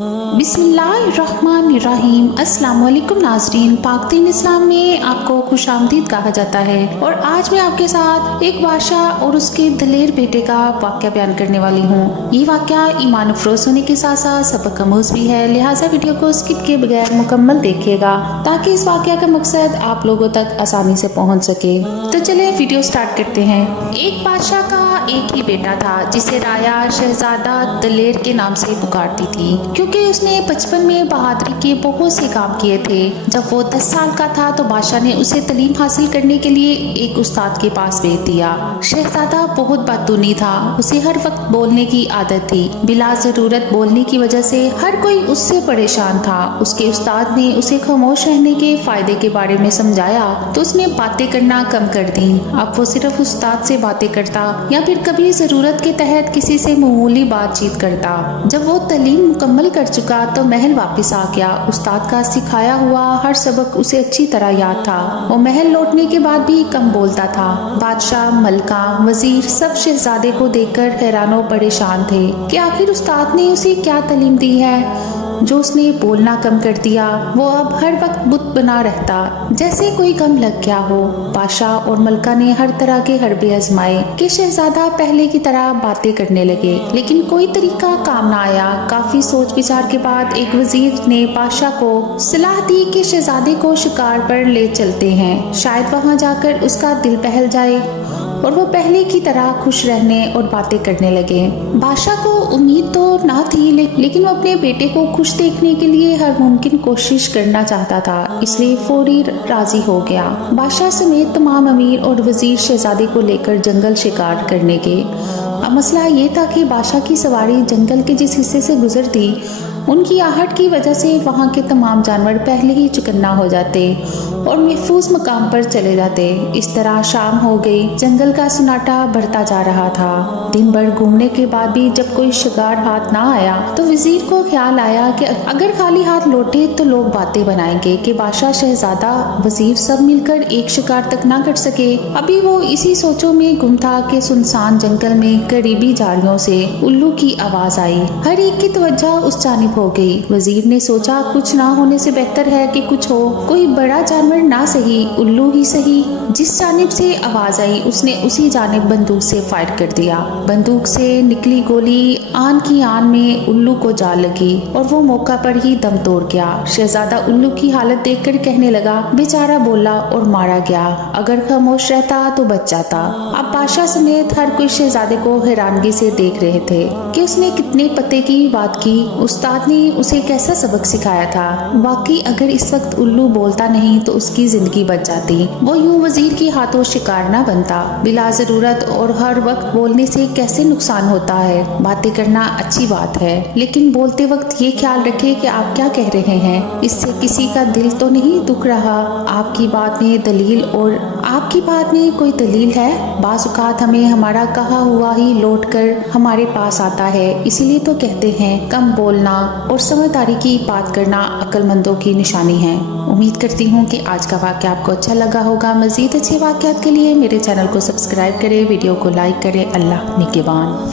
बिस्मिल्लाहिर्रहमानिर्रहीम। अस्सलाम वालेकुम नाज़रीन, पाक दीन इस्लाम में आपको खुश आमदीद कहा जाता है। और आज मैं आपके साथ एक बादशाह और उसके दलेर बेटे का वाक़या बयान करने वाली हूँ। ये वाक़या ईमान अफरोज़ होने के साथ साथ सबक आमूज़ भी है, लिहाजा वीडियो को स्किप किए बगैर मुकम्मल देखिएगा ताकि इस वाक़या का मकसद आप लोगों तक आसानी से पहुँच सके। तो चलिए वीडियो स्टार्ट करते हैं। एक बादशाह का एक ही बेटा था जिसे राया शहजादा दलेर के नाम से पुकारती थी, क्योंकि उसने बचपन में बहादुरी के बहुत से काम किए थे। जब वो 10 साल का था तो बादशाह ने उसे तालीम हासिल करने के लिए एक उस्ताद के पास भेज दिया। शहजादा बहुत बातूनी था, उसे हर वक्त बोलने की आदत थी। बिला जरूरत बोलने की वजह से हर कोई उससे परेशान था। उसके उस्ताद ने उसे खामोश रहने के फायदे के बारे में समझाया तो उसने बातें करना कम कर दी। अब वो सिर्फ उस्ताद से बातें करता या फिर कभी जरूरत के तहत किसी से मामूली बातचीत करता। जब वो तालीम मुकम्मल कर चुका तो महल वापस आ गया। उस्ताद का सिखाया हुआ हर सबक उसे अच्छी तरह याद था। वो महल लौटने के बाद भी कम बोलता था। बादशाह, मलका, वजीर सब शहजादे को देखकर हैरानो परेशान थे कि आखिर उस्ताद ने उसे क्या तालीम दी है जो उसने बोलना कम कर दिया। वो अब हर वक्त बुत बना रहता, जैसे कोई गम लग गया हो। बादशाह और मलका ने हर तरह के हरबे आजमाए कि शहजादा पहले की तरह बातें करने लगे, लेकिन कोई तरीका काम ना आया। काफी सोच विचार के बाद एक वजीर ने बादशाह को सलाह दी कि शहजादे को शिकार पर ले चलते हैं, शायद वहां जाकर उसका दिल बहल जाए और वो पहले की तरह खुश रहने और बातें करने लगे। बादशाह को उम्मीद तो ना थी, लेकिन वो अपने बेटे को खुश देखने के लिए हर मुमकिन कोशिश करना चाहता था, इसलिए फौरी राजी हो गया। बादशाह समेत तमाम अमीर और वजीर शहजादे को लेकर जंगल शिकार करने गए। अब मसला ये था कि बादशाह की सवारी जंगल के जिस हिस्से से गुजरती, उनकी आहट की वजह से वहाँ के तमाम जानवर पहले ही चुकन्ना हो जाते और महफूज मकाम पर चले जाते। इस तरह शाम हो गई। जंगल का सन्नाटा बढ़ता जा रहा था। दिन भर घूमने के बाद भी जब कोई शिकार हाथ ना आया तो वजीर को ख्याल आया कि अगर खाली हाथ लौटे तो लोग बातें बनाएंगे कि बादशाह, शहजादा, वजीर सब मिलकर एक शिकार तक ना कर सके। अभी वो इसी सोचों में गुम था कि सुनसान जंगल में करीबी झाड़ियों से उल्लू की आवाज आई। हर एक की तवज्जो उस जानिब हो गई। वजीर ने सोचा कुछ ना होने से बेहतर है कि कुछ हो। कोई बड़ा जानवर ना सही, उल्लू ही सही। जिस जानिब से आवाज आई उसने उसी जानिब बंदूक से फायर कर दिया। बंदूक से निकली गोली आन की आन में उल्लू को जा लगी और वो मौका पर ही दम तोड़ गया। शहजादा उल्लू की हालत देखकर कहने लगा, बेचारा बोला और मारा गया, अगर खामोश रहता तो बच जाता। अब बादशाह समेत हर कोई शहजादे को हैरानगी से देख रहे थे कि उसने कितने पते की बात की। उस्ताद ने उसे कैसा सबक सिखाया था। वाकई अगर इस वक्त उल्लू बोलता नहीं तो उसकी जिंदगी बच जाती। वो यूं वजीर के हाथों शिकार ना बनता। बिला जरूरत और हर वक्त बोलने से कैसे नुकसान होता है। बातें करना अच्छी बात है, लेकिन बोलते वक्त ये ख्याल रखें कि आप क्या कह रहे हैं। इससे किसी का दिल तो नहीं दुख रहा। आपकी बात में दलील और आपकी बात में कोई दलील है। बाज़ औक़ात हमें हमारा कहा हुआ ही लौट कर हमारे पास आता है। इसीलिए तो कहते हैं कम बोलना और समझदारी की बात करना अक्लमंदों की निशानी है। उम्मीद करती हूँ कि आज का वाक़या आपको अच्छा लगा होगा। मज़ीद अच्छे वाक़यात के लिए मेरे चैनल को सब्सक्राइब करें, वीडियो को लाइक करें। अल्लाह निगहबान।